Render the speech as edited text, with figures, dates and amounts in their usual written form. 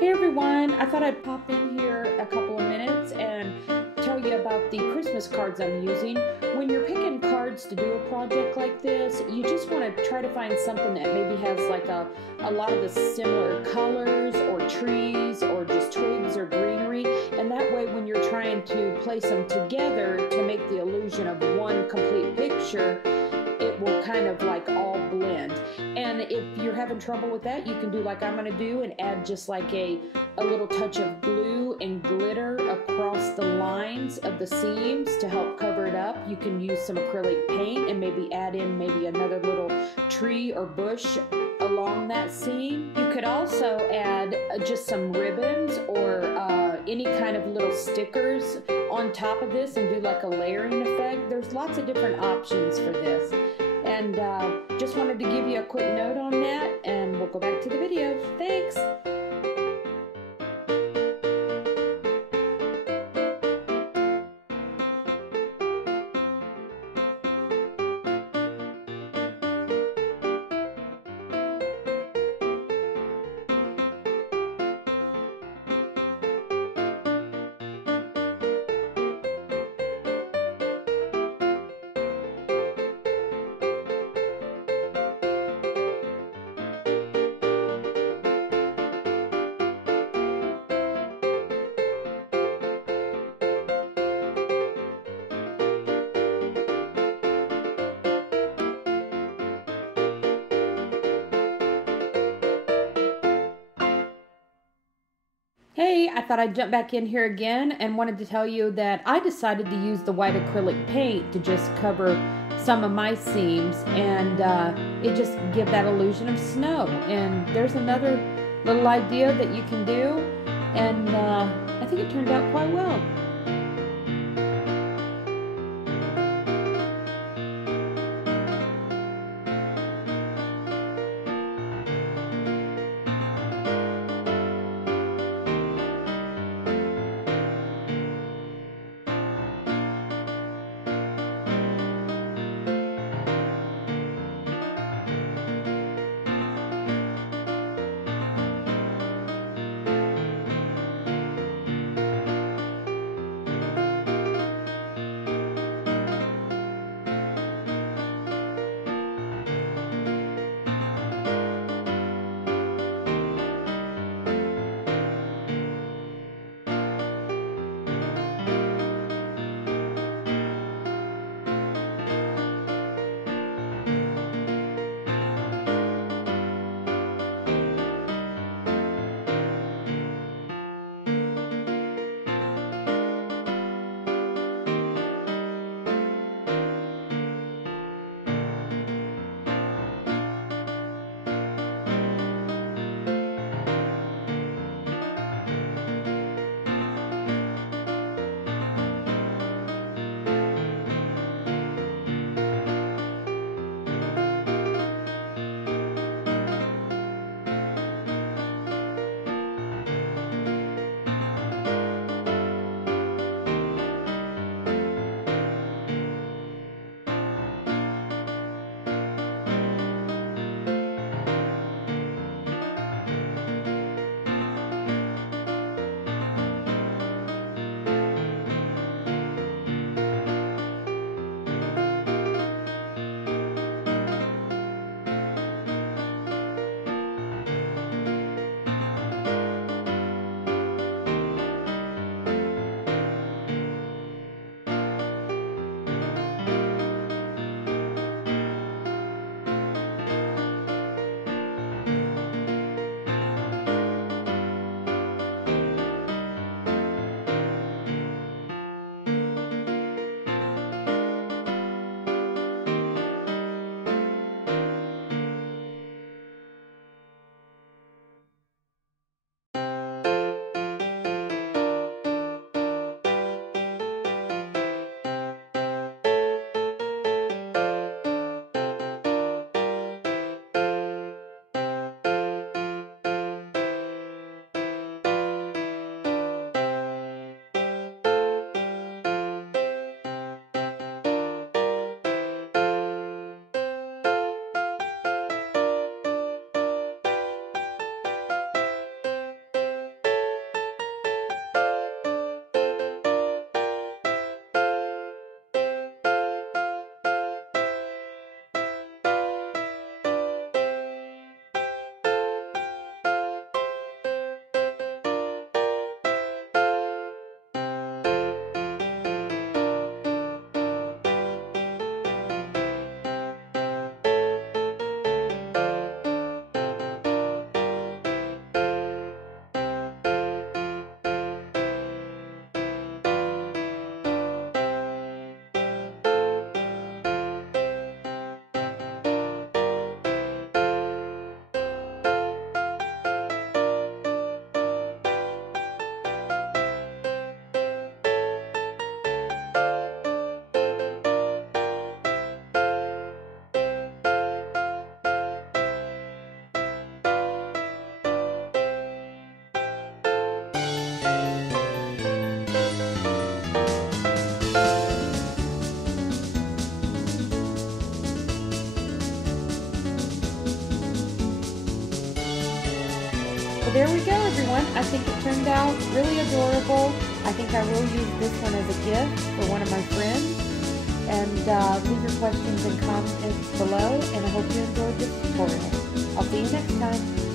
Hey everyone, I thought I'd pop in here a couple of minutes and tell you about the Christmas cards I'm using. When you're picking cards to do a project like this, you just want to try to find something that maybe has like a lot of the similar colors or trees or just twigs or greenery, and that way when you're trying to place them together to make the illusion of one complete picture, it will kind of like all blend. And if you're having trouble with that, you can do like I'm going to do and add just like a little touch of glue and glitter across the lines of the seams to help cover it up. You can use some acrylic paint and maybe add in maybe another little tree or bush along that seam. You could also add just some ribbons or any kind of little stickers on top of this and do like a layering effect. There's lots of different options for this. And just wanted to give you a quick note on that, and we'll go back to the video. Thanks! Hey, I thought I'd jump back in here again and wanted to tell you that I decided to use the white acrylic paint to just cover some of my seams, and it just give that illusion of snow. And there's another little idea that you can do, and I think it turned out quite well. Well, there we go, everyone. I think it turned out really adorable. I think I will use this one as a gift for one of my friends. And leave your questions and comments below, and I hope you enjoyed this tutorial. I'll see you next time.